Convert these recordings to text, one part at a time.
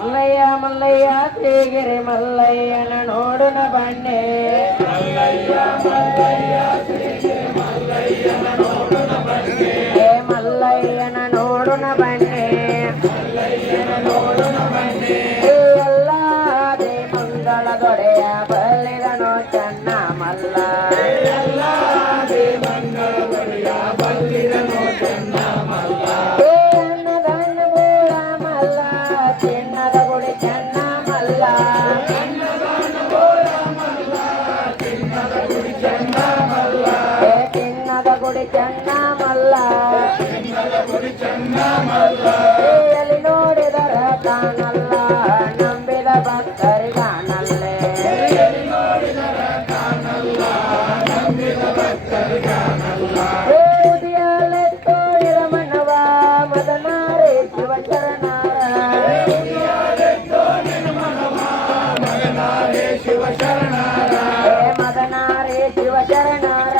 ಮಲ್ಲಯ್ಯ ಮಲ್ಲಯ್ಯ ಶ್ರೀಗಿರಿ ಮಲ್ಲಯ್ಯನ ನೋಡುನ ಬಣ್ಣೆ ಹೇ ಮಲ್ಲಯ್ಯನ ನೋಡುನ ಬಣ್ಣೆ ಎಲ್ಲ ದೇ ಮಂಗಳ ದೊಡೆಯ ಬಲ್ಲಿದನೋ ಚೆನ್ನ ಮಲ್ಲ ಎಲ್ಲಿ ನೋಡಿದರ ಕಾಣಲ್ಲ ನಂಬಿದ ಭಕ್ತರಿಗಾನಲ್ಲೇ ಉದಿಯಲೆ ತೋಡಿದ ಮನವ ಮದನಾರೇ ಶಿವಶರಣಾರ ಮದನಾರೇ ಶಿವಶರಣಾರ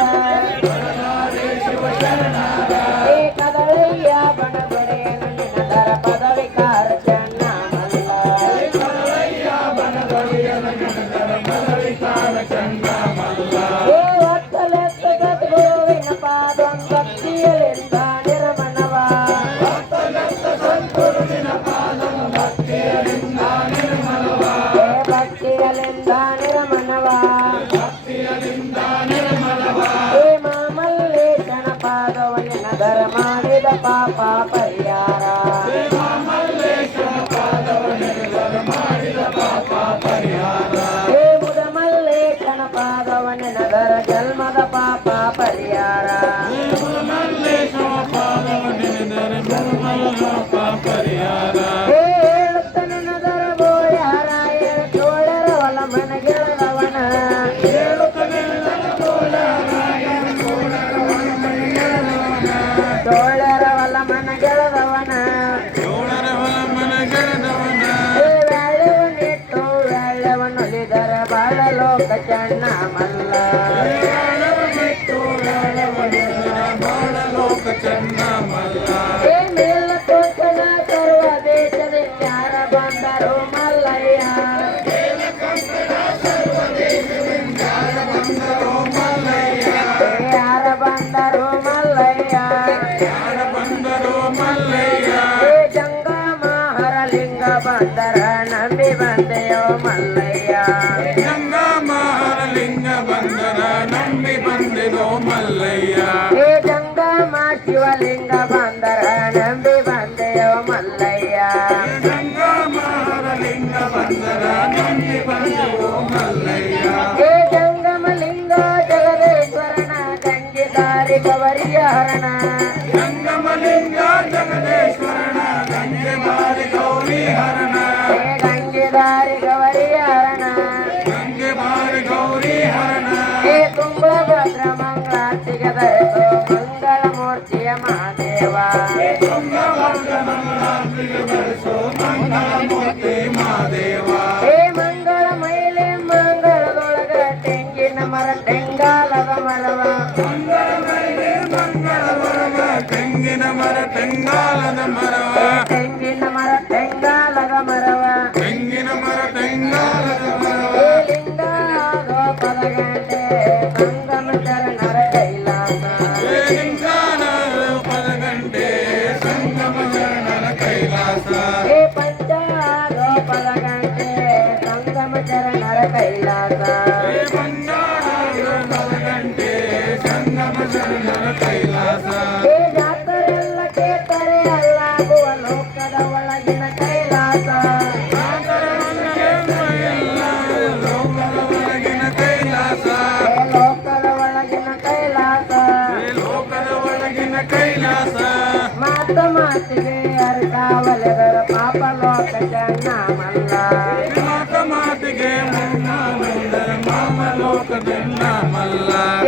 ಮಾಡಿದ ಪಾಪ ಪರಿಹಾರ ಹೇ ಮುದ ಮಲ್ಲೇಶನ ಪಾದವನೆನದರ ಜನ್ಮದ ಪಾಪ ಪರಿಹಾರ ಹೇ ಹೇಳುತ್ತನೆನದರ ಬೋಳ್ಯಾರ ಚೋಳರ ಹೊಲ ಮನಗೆಳದವನ ಚೋಳರ ಹೊಲ ಮನಗೆಳದವನ ವೇಳವನಿಟ್ಟು ವೇಳವನೊಲಿದರ ಬಾಳ ಲೋಕ ಚೆನ್ನ ಮಲ್ಲ ಹೇ ಮೇಲ ಕೋಟನ ಸರ್ವ ದೇಶದಿಂದ ಯಾರ ಬಂದರು ಮಲ್ಲಯ್ಯ ಯಾರ ಬಂದರು ಮಲ್ಲಯ್ಯ ಹೇ ಜಂಗಮ ಹರಲಿಂಗ ಬಂದರ ನಂಬಿ ಬಂದೆಯೋ ಮಲ್ಲಯ್ಯ ಹೇ ಜಂಗಮ ಶಿವಲಿಂಗ ಬಂದರ ನಂಬಿ ಬಂದೆಯೋ ಮಲ್ಲಯ್ಯ ಹೇ ಜಂಗಮಲಿಂಗ ಜಗದೇಶ್ವರನ ಗಂಗೆದಾರಿ ಗವರಿಯ ಹರಣ ಹೇ ಗಂಗೆದಾರಿ ಗವರಿಯ ಹರಣ ಹೇ ತುಂಗಭದ್ರ ಮಂಗಳಾರ್ತಿಗೆ ಧರಿಸೋ ಮಂಗಳ ಮೂರ್ತಿಯ ಮಹಾದೇವ ಹೇ ಮಂಗಳ ಮೈಲೆ ಕೈಲಾಸ ಈ ಜಾತರೆಲ್ಲ ಕೇತರೆ ಅಲ್ಲಾಗುವ ಲೋಕದ ಒಳಗಿನ ಕೈಲಾಸ ಲೋಕದ ಒಳಗಿನ ಕೈಲಾಸ ಮಾತ ಮಾತಿಗೆ ಅರ್ಕಾವಲೆದರ ಪಾಪ ಲೋಕ ಜನ ಮಲ್ಲ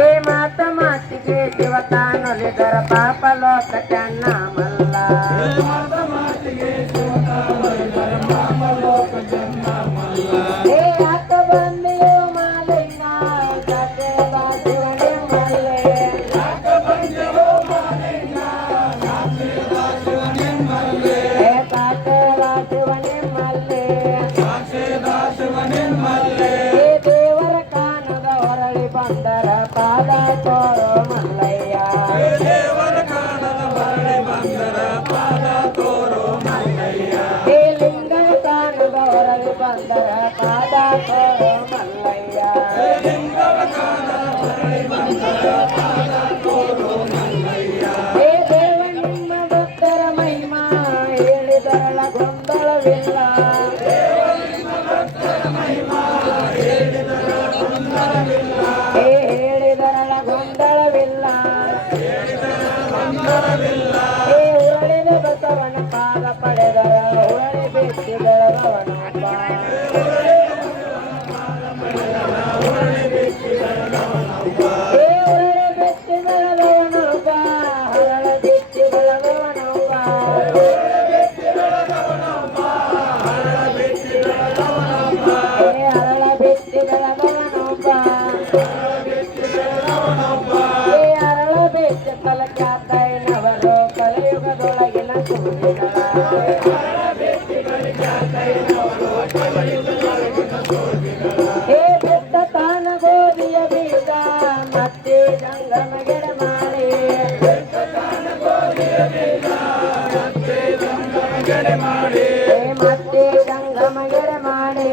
ಈ ಮಾತ ಮಾತಿಗೆ ಶಿವತಾನೊಲಿದರ ಪಾಪ ಲೋಕ ಜನ ಮಲ್ಲ ಏ ಯಾಕ ಬಂದಿಯೋ ಮಾಲಿಂಗ ಸತ್ಯದ ಶಿವನೇ ಮಲ್ಲೆ ಏ ಸತ್ಯದ ಶಿವನೇ ಮಲ್ಲೆ ಈ ದೇವರ ಕಾನದ ಹೊರಳಿ ಬಂದರ ಪಾದ ತೋರೋ ಮಲ್ಲಯ್ಯ ಈ ಲಿಂಗನ ಕಾನದ ಹೊರಳಿ ಬಂದರ ಪಾದ ತೋರೋ ಮಲ್ಲಯ್ಯ ಈ ದೇವ ನಿಮ್ಮ ಭಕ್ತರ ಮಹಿಮಾ ಹೇಳಿದರಳ ಗೊಂದಲವಿಲ್ಲ ಹೇಳಿದರಳ ಗೊಂದಲವಿಲ್ಲ ಈ ಉರಳಿದ ಬಸವನ ಪಾದ ಪಡೆದರ ಉರಳಿ ಬೆಚ್ಚಿದಳವನೊಬ್ಬ ಈ ಉರಳಿ ಬೆಚ್ಚಿದಳವನೊಬ್ಬ ಹರಳ ಬೆಚ್ಚಿದಳವನೊಬ್ಬ ಈ ಹರಳ ಬೆಚ್ಚಿದಳವನೊಬ್ಬ ಈ ಹರಳ ಬೆಚ್ಚ ಕಲಕ್ಯಾತೈನವರು ಕಲಿಯುಗದೊಳಗಿನ ಸೂಚಿಗಳ ಹೇ ಬೆಟ್ಟ ತಾನ ಗೋಧಿಯ ಬೀಜ ಮತ್ತೆ ಜಂಗಮ ಗಿಡ ಮಾಡಿ ಹೇ ಮತ್ತೆ ಜಂಗಮ ಗಿಡ ಮಾಡಿ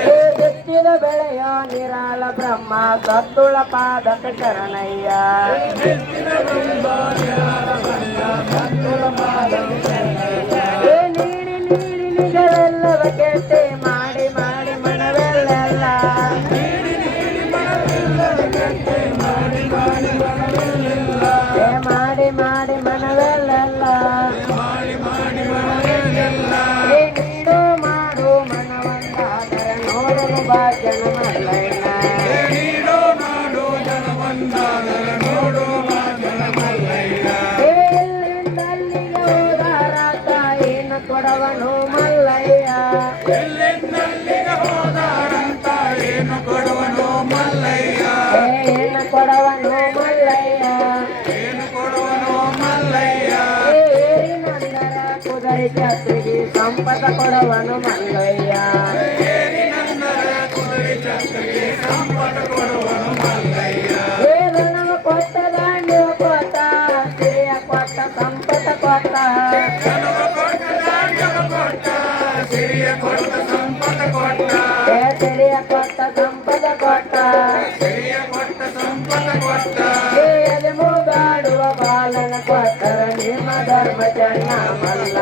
ಹೇ ಬೆಚ್ಚಿದ ಬೆಳೆಯ ನಿರಾಳ ಬ್ರಹ್ಮ ಸತ್ತುಳ ಪಾದಕ ಶರಣಯ್ಯ ಹೇ ನೀಡಿ ನೀಡಿ ನಿಜವೆಲ್ಲವ ಕೆಟ್ಟೆ ಮಾಡಿ ಮಾಡಿ ಮನವೆಲ್ಲ ಹೇ ಮಾಡಿ ಮಾಡಿ ಮನವೆಲ್ಲ ಹೇ ನೀಡು ಮಾಡು ಮನವಂದಾದರ ನೋಡಲು ಭಾಗ್ಯನ ಮಲ್ಲಯ್ಯ ಹೇ ಎಲ್ಲಿಂದ ಅಲ್ಲಿಗೆ ಹೋದಾರ ತಾಯಿನ ಕೊಡವನು ಮಲ್ಲಯ್ಯ ಹೇ ಏನು ಕೊಡವನು ಮಲ್ಲಯ್ಯ ಹೇ ಏರಿನಂದರ ಕುದುರೆ ಛತ್ರಿಗೆ ಸಂಪದ ಕೊಡವನು ಮಲ್ಲಯ್ಯ ಹೇ ಋಣವ ಕೊಟ್ಟ ದಾಂಡ್ಯ ಕೊಟ್ಟ ಸಿರಿಯ ಕೊಟ್ಟ ಸಂಪದ ಕೊಟ್ಟ ಹೇ ಸಿರಿಯ ಕೊಟ್ಟ ಸಂಪದ ಕೊಟ್ಟ ಹೇ ಅದು ಮೂಗಾಡುವ ಬಾಲನ ಕೊಟ್ಟರ ನಿಮ್ಮ ಧರ್ಮ ಜನ ಮಲ್ಲ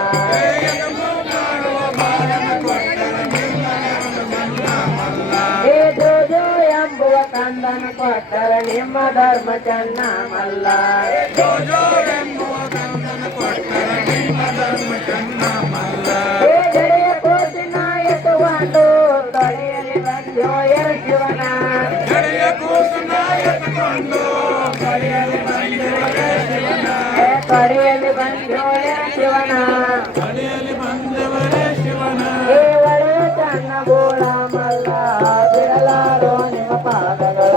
ಹೇ ಜೋಜೋ ಎಂಬುವ ಕಂದನ ಕೊಟ್ಟರ ನಿಮ್ಮ ಧರ್ಮ ಜನ ಮಲ್ಲ ಹೇ ಜಡೆಯ ಕೋಸಿನ ಎತ್ತುಕೊಂಡು ತೊಳೆಯಲಿ ಬಂದ್ಯೋ ಎರ ಶಿವನ ಹೇ ತೊಡೆಯಲಿ ಬಂದ್ಯೋ ಎರ ಶಿವನ ಹೇ ಒಡೆಯ ಚನ್ನ ಗೋಳ ಮಲ್ಲ ಬಿಡಲಾರೋ ನಿಮ್ಮ ಪಾದಗಳ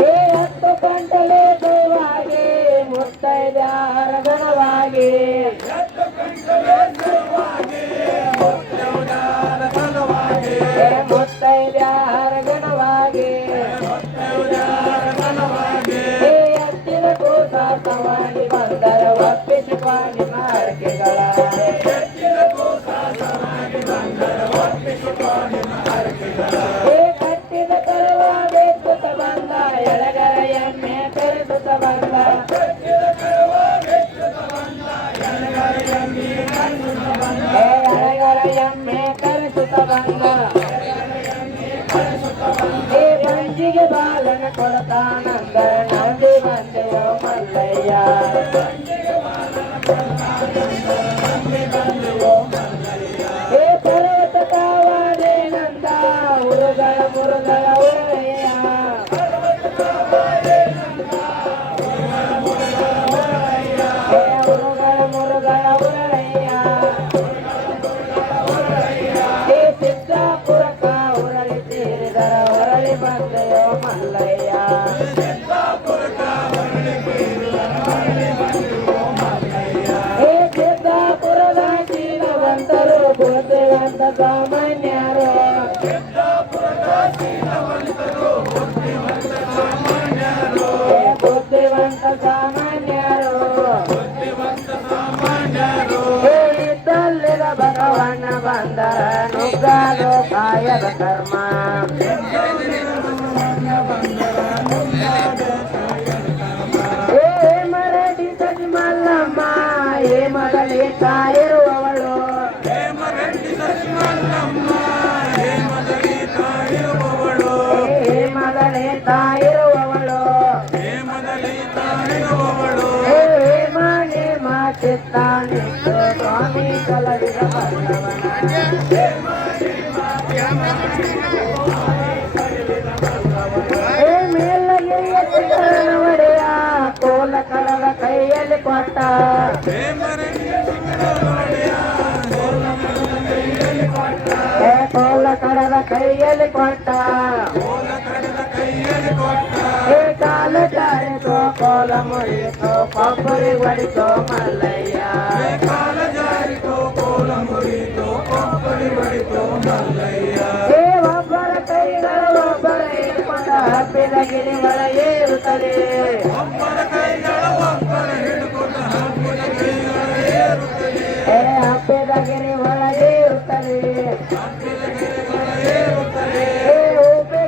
ಹೇ ಹತ್ತು ಗಂಟಲೆ ದೇವಾಗಿ ಮುತ್ತೈದ ಹರಗಣವಾಗಿ ಹೇ ಮುತ್ತೈದ ಹರಗಣವಾಗಿ ಹೇ ಹತ್ತಿರ ಕೂಸಾಸವಾಗಿ ಬಂದರ ಒಪ್ಪಿಸಿಕೊಂಡು ಸಾಮಾನ್ಯರು ಹೇಳಿದ್ದಲ್ಲಿದ ಭಗವನ್ನ ಬಂದರ ನುಗ್ಗಲು ಕಾಯದ ಕರ್ಮ ಏ ಮರಡಿ ಸಜಿ ಮಲ್ಲಮ್ಮ ಏ ಮಗಳಿ ತಾಯಿರುವವಳು ತಾಯಿರುವವಳು ಮನೆ ಮಾಚಿತ್ತಾನೆ ಸ್ವಾಮಿ ಕಲವಿದ ಮೇಲಗಿರಿಯ ಒಡೆಯ ಕೋಲ ಕಡದ ಕೈಯಲ್ಲಿ ಕೊಟ್ಟ ಕೋಲ ಕಡದ ಕೈಯಲ್ಲಿ ಕೊಟ್ಟ ಕಾಲ ಜಾರಿತೋ ಕೋಲ ಮುರಿಯಿತೋ ಕೊಬ್ಬರಿ ಹೊಡಿತೋ ಮಲ್ಲಯ್ಯ ಕಾಲ ಜಾರಿತೋ ಕೋಲ ಮುರಿಯಿತೋ ಕೊಬ್ಬರಿ ಹೊಡಿತೋ ಮಲ್ಲಯ್ಯ ಒಬ್ಬರ ಕೈಗಳು ಒಬ್ಬರ ಹಿಡ್ಕೊಂಡ ಹಬ್ಬಿದ ಗಿರಿಗಳ ಏರುತ್ತದೆ ಒಬ್ಬರ ಕೈಗಳು ಒಬ್ಬರ ಹಿಡ್ಕೊಂಡ ಹಬ್ಬಿದ ಗಿರಿಗಳ ಏರುತ್ತದೆ ಹಬ್ಬಿದ ಗಿರಿ ಒಳಗೆ ಇರುತ್ತದೆ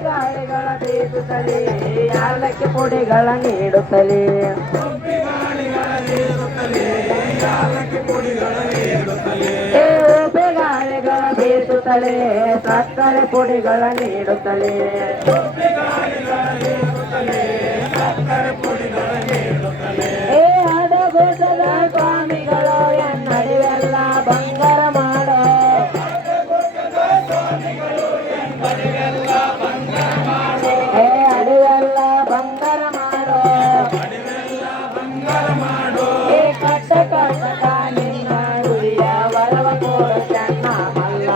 ಗಾಳಿಗಳ ಬೀಸುತ್ತಲೇ ಯಾಲಕ್ಕಿ ಪುಡಿಗಳ ನೀಡುತ್ತಲೇ ಗಾಳಿಗಳ ಬೀಸುತ್ತಲೇ ಸಕ್ಕರೆ ಪುಡಿಗಳ ನೀಡುತ್ತಲೇ ಹದಗೋಸದ ಸ್ವಾಮಿಗಳು ಎನ್ನಡಿವೆಲ್ಲ ಬಂಗಾರ ಮಾಡೋ ಅಡಿವೆಲ್ಲ ಬಂಗಾರ ಮಾಡೋ ಕಟ್ಟ ಕಟ್ಟ ನಿನ್ನ ಗುರಿಯ ವರವ ಕೋರ ಚೆನ್ನ ಮಲ್ಲ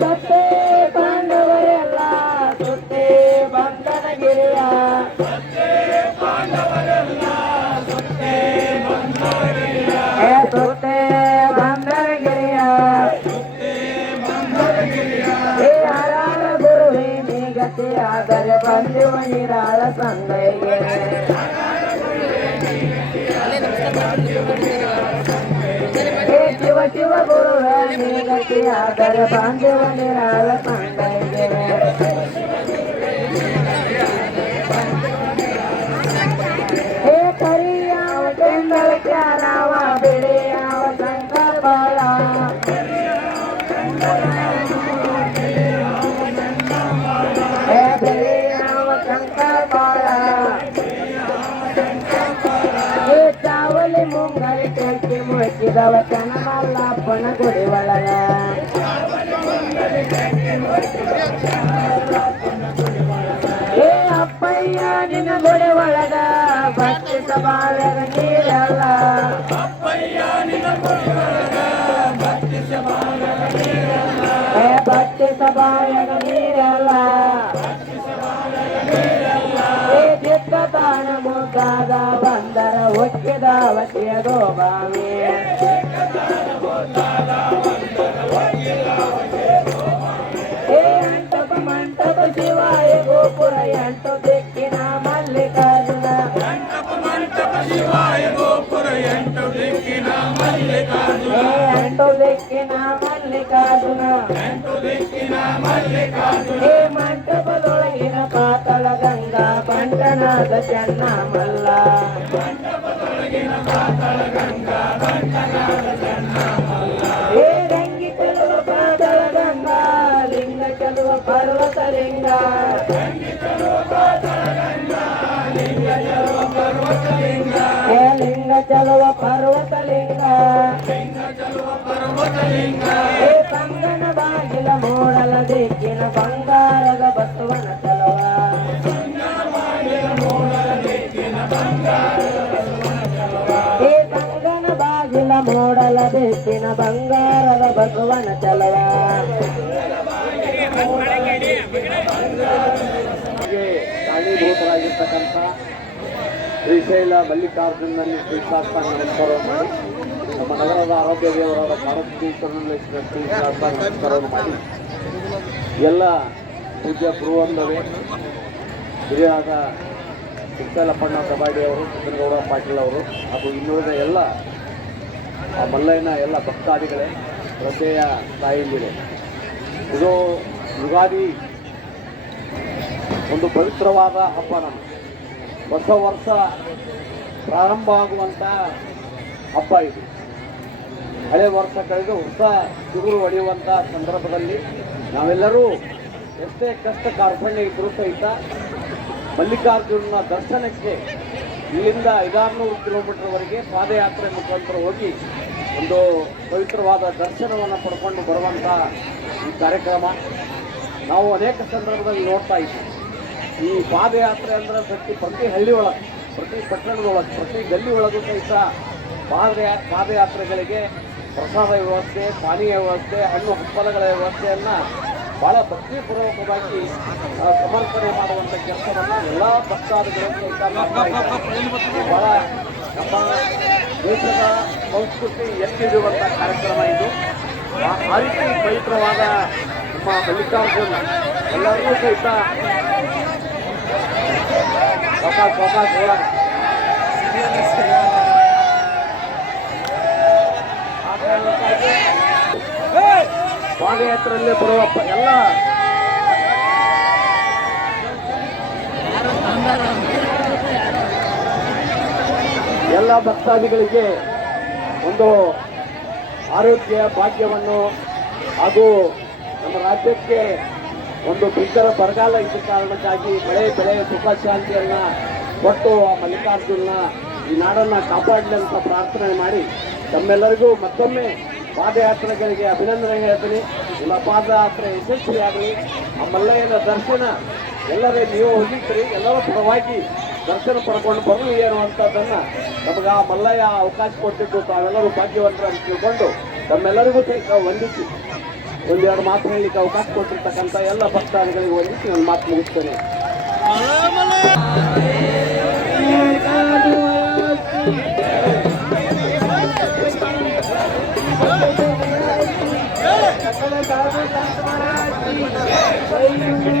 ಸತ್ತೇ ಪಾಂಡವರೆಲ್ಲ ಸುತ್ತೇ ಬಂಧನ ಗಿರಿಯ ಸುತ್ತೇ ಬಂಧನ ಗಿರಿಯ ಹರಾಳ ಗುರುವೇ ನೀಗತಿಯಾದರೆ ಬಂದಿವ ನೀರಾಳ ಸಂದೈಗೆ ಶಿವ ಶಿವ ಗುರುವೇ ನೀಗತಿಯಾದರೆ ಬಂದಿವ ನೀರಾಳ ಸಂದೈಗೆ ಕರಿಯಾವ ಕೆಂದಳ ಕ್ಯಾರವ ಬಿಳಿಯಾವ ಶಂಕರ ಬಾಳ ಚಾವಲಿ ಮುಂಗರಿ ಕೆಟ್ಟಿ ಮುಚ್ಚಿದವ ಚನ್ನಮಲ್ಲಪ್ಪನ ಗುಡಿ ಒಳಗ ಅಪ್ಪಯ್ಯ ನಿನ್ನ ಗುಡಿ ಒಳಗ ಭಕ್ತಿ ಸಭಾವ್ಯಾಗ ನೀರಲ್ಲ ಭಕ್ತಿ ಸಭಾವ್ಯಾಗ ನೀರಲ್ಲ ಚಿತ್ತತಾಣ ಮುದ್ದಾದ ಬಂದರ ಹುಟ್ಟಿದ ಅವತಿಯದೋ ಬಾವಿ ಅಂಟಪ ಮಂಟಪ ಶಿವಾಯ ಗೋಪುರ ಎಂಟು ದಿಕ್ಕಿನ ಮಲ್ಲಿಕಾರ್ಜುನ ಎಂಟು ದಿಕ್ಕಿನ ಮಲ್ಲಿಕಾರ್ಜುನ ಮಂಟಪದೊಳಗಿನ ಪಾತಳ ಗಂಗಾ ಬಂಟನಾದ ಚೆನ್ನ ಮಲ್ಲ ರಂಗಿ ಚೆಲುವ ಪಾತಳ ಗಂಗಾ ಲಿಂಗ ಚೆಲುವ ಪರ್ವತ ಲಿಂಗ ಲಿಂಗ ಚೆಲುವ ಪರ್ವತ ಲಿಂಗ ಕಂಗನ ಬಾಗಿಲ ಮೂಡಲ ದಿಕ್ಕಿನ ಬಂಗಾರದ ಬಸವನ ಚಲುವ ಕಂಗನ ಬಾಗಿಲ ಮೂಡಲ ದಿಕ್ಕಿನ ಬಂಗಾರದ ಬಸವನ ಚಲುವ ಕಾರಣೀಭೂತರಾಗಿರ್ತಕ್ಕಂಥ ಶ್ರೀಶೈಲ ಮಲ್ಲಿಕಾರ್ಜುನಲ್ಲಿ ಶ್ರೀಶಾಸ್ತ್ರ ನಮಸ್ಕಾರ ಮಾಡಿ ನಮ್ಮ ನಗರದ ಆರೋಗ್ಯ ದೇವರಾದ ಪಾರ್ವತೀಶ್ವರನಲ್ಲಿ ಶ್ರೀಶಾಸ್ತ್ರ ನಮಸ್ಕಾರವನ್ನು ಮಾಡಿ ಎಲ್ಲ ಪೂಜ್ಯ ಗುರುವಂದವೇ ಹಿರಿಯಾದ ಶ್ರೀಶೈಲಪ್ಪಣ್ಣ ಕಬಾಡಿ ಅವರು, ಸಿದ್ದನಗೌಡ ಪಾಟೀಲ್ ಅವರು ಹಾಗೂ ಇನ್ನುಳಿದ ಎಲ್ಲ ಆ ಮಲ್ಲಯ್ಯನ ಎಲ್ಲ ಭಕ್ತಾದಿಗಳೇ, ಶ್ರದ್ಧೆಯ ತಾಯಿಯಂದಿರೆ, ಇದು ಯುಗಾದಿ ಒಂದು ಪವಿತ್ರವಾದ ಹಬ್ಬ. ನಮ್ಮ ಹೊಸ ವರ್ಷ ಪ್ರಾರಂಭ ಆಗುವಂಥ ಹಬ್ಬ ಇದು. ಹಳೆ ವರ್ಷ ಕಳೆದು ಹೊಸ ಚಿಗುರು ಹೊಡೆಯುವಂಥ ಸಂದರ್ಭದಲ್ಲಿ ನಾವೆಲ್ಲರೂ ಎಷ್ಟೇ ಕಷ್ಟ ಕಾರ್ಪಣ್ಯ ಇದ್ದರೂ ಸಹಿತ ಮಲ್ಲಿಕಾರ್ಜುನನ ದರ್ಶನಕ್ಕೆ ಇಲ್ಲಿಂದ 500 ಕಿಲೋಮೀಟರ್ವರೆಗೆ ಪಾದಯಾತ್ರೆ ಮುಖಾಂತರ ಹೋಗಿ ಒಂದು ಪವಿತ್ರವಾದ ದರ್ಶನವನ್ನು ಪಡ್ಕೊಂಡು ಬರುವಂಥ ಈ ಕಾರ್ಯಕ್ರಮ ನಾವು ಅನೇಕ ಸಂದರ್ಭದಲ್ಲಿ ನೋಡ್ತಾ ಇದ್ದೀವಿ. ಈ ಪಾದಯಾತ್ರೆ ಅಂದರೆ ಪ್ರತಿ ಹಳ್ಳಿ ಒಳಗೆ, ಪ್ರತಿ ಪಟ್ಟಣದೊಳಗೆ, ಪ್ರತಿ ಗಲ್ಲಿ ಒಳಗೂ ಸಹಿತ ಪಾದಯಾತ್ರೆಗಳಿಗೆ ಪ್ರಸಾದ ವ್ಯವಸ್ಥೆ, ಪಾನೀಯ ವ್ಯವಸ್ಥೆ, ಹಣ್ಣು ಹಂಪಲಗಳ ವ್ಯವಸ್ಥೆಯನ್ನು ಭಾಳ ಭಕ್ತಿಪೂರ್ವಕವಾಗಿ ಸಮರ್ಪಣೆ ಮಾಡುವಂಥ ಕೆಲಸವನ್ನು ಎಲ್ಲ ಭಕ್ತಾದಿಗಳು ಸಹಿತ ಮಾಡ್ತಾ ಇದ್ದಾರೆ. ಭಾಳ ನಮ್ಮ ದೇಶದ ಸಂಸ್ಕೃತಿ ಎತ್ತಿರುವಂಥ ಕಾರ್ಯಕ್ರಮ ಇದು. ಆ ರೀತಿ ಪವಿತ್ರವಾದ ನಮ್ಮ ಮಲ್ಲಿಕಾರ್ಜುನ ಎಲ್ಲರಿಗೂ ಸಹಿತ ಅವಕಾಶ ಹೋರಾಟ ಪಾದಯಾತ್ರೆಯಲ್ಲಿ ಬರುವ ಎಲ್ಲ ಭಕ್ತಾದಿಗಳಿಗೆ ಒಂದು ಆರೋಗ್ಯ ಭಾಗ್ಯವನ್ನು ಹಾಗೂ ನಮ್ಮ ರಾಜ್ಯಕ್ಕೆ ಒಂದು ಭೀಕರ ಬರಗಾಲ ಇದ್ದ ಕಾರಣಕ್ಕಾಗಿ ಬೆಳೆ ಸುಖ ಶಾಂತಿಯನ್ನು ಕೊಟ್ಟು ಆ ಮಲ್ಲಿಕಾರ್ಜುನ ಈ ನಾಡನ್ನು ಕಾಪಾಡಲಿ ಅಂತ ಪ್ರಾರ್ಥನೆ ಮಾಡಿ ತಮ್ಮೆಲ್ಲರಿಗೂ ಮತ್ತೊಮ್ಮೆ ಪಾದಯಾತ್ರೆಗಳಿಗೆ ಅಭಿನಂದನೆ ಹೇಳ್ತೀನಿ. ನಿಮ್ಮ ಪಾದಯಾತ್ರೆ ಯಶಸ್ವಿಯಾಗಲಿ. ಆ ಮಲ್ಲಯ್ಯನ ದರ್ಶನ ಎಲ್ಲರೇ ನೀವು ಹೊಂದಿದ್ರಿ, ಎಲ್ಲರ ಪರವಾಗಿ ದರ್ಶನ ಪಡ್ಕೊಂಡು ಬರಲಿ ಅನ್ನುವಂಥದ್ದನ್ನು ನಮಗೆ ಆ ಮಲ್ಲಯ್ಯ ಅವಕಾಶ ಕೊಟ್ಟಿದ್ದು ತಾವೆಲ್ಲರೂ ಭಾಗ್ಯವಂತರ ಅಂತ ತಿಳ್ಕೊಂಡು ತಮ್ಮೆಲ್ಲರಿಗೂ ಸಹಿತ ವಂದಿಸಿ ಒಂದೆರಡು ಮಾತು ಹೇಳಲಿಕ್ಕೆ ಅವಕಾಶ ಕೊಟ್ಟಿರ್ತಕ್ಕಂಥ ಎಲ್ಲ ಭಕ್ತಾದಿಗಳಿಗೆ ವಂದಿಸಿ ನನ್ನ ಮಾತು ಮುಗಿಸ್ತೇನೆ. Hey,